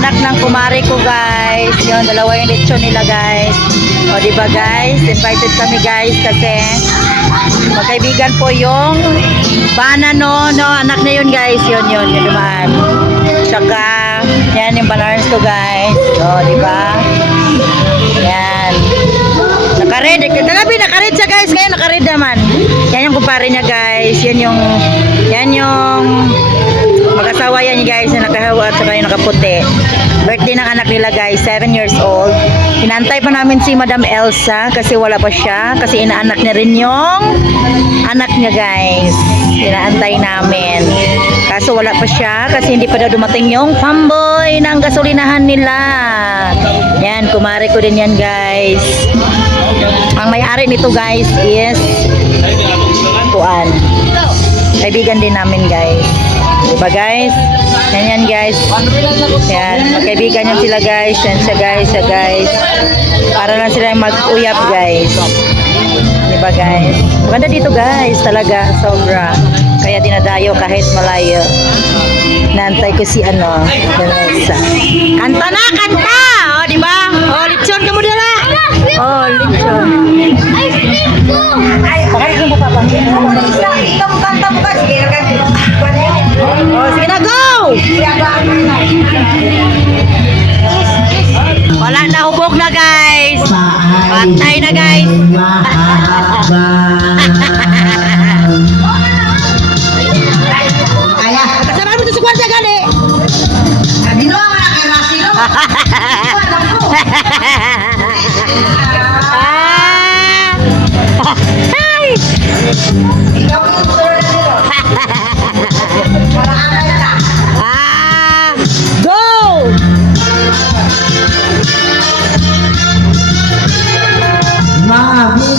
anak ng kumare ko guys. Yun, dalawa yung lechon nila guys. O diba guys, invited kami guys kasi magkaibigan po yung banano, no, anak na yun guys. Yun naman. Tsaka, yan yung bananas ko guys. O diba? Yan. Nakared. Kagabi nakared siya guys. Ngayon nakared naman. Yan yung kumpare niya guys. Yan yung mag-asawa yan guys na nakahawa at saka yung nakaputi. Birthday ng anak nila guys, 7 years old. Inantay pa namin si Madam Elsa kasi wala pa siya. Kasi inaanak niya rin yung anak niya guys. Inaantay namin. Kaso wala pa siya kasi hindi pa daw dumating yung pamboy ng gasolinahan nila. Yan, kumare ko din yan guys. Ang may-ari nito guys is Tuan. Kaibigan din namin guys. Diba guys? Yan guys. Yan. Magkaibigan yan sila guys. Yan siya guys. Para lang sila mag-uyap guys. Diba guys? Maganda dito guys. Talaga. Sobra. Kaya dinadayo kahit malayo. Naantay ko si Vanessa. Kanta na! Kanta! O diba? O lechon ka mo dala! O lechon. Bakit yung papapang? Itong kanta mo ka. Sige na, go! Wala na, hubog na guys. Patay na guys. Kaya, kasama mo ito sa kwarta gali. Dino ang mga karasino. Ay! Ikaw yung sunod na dito. Go! Mami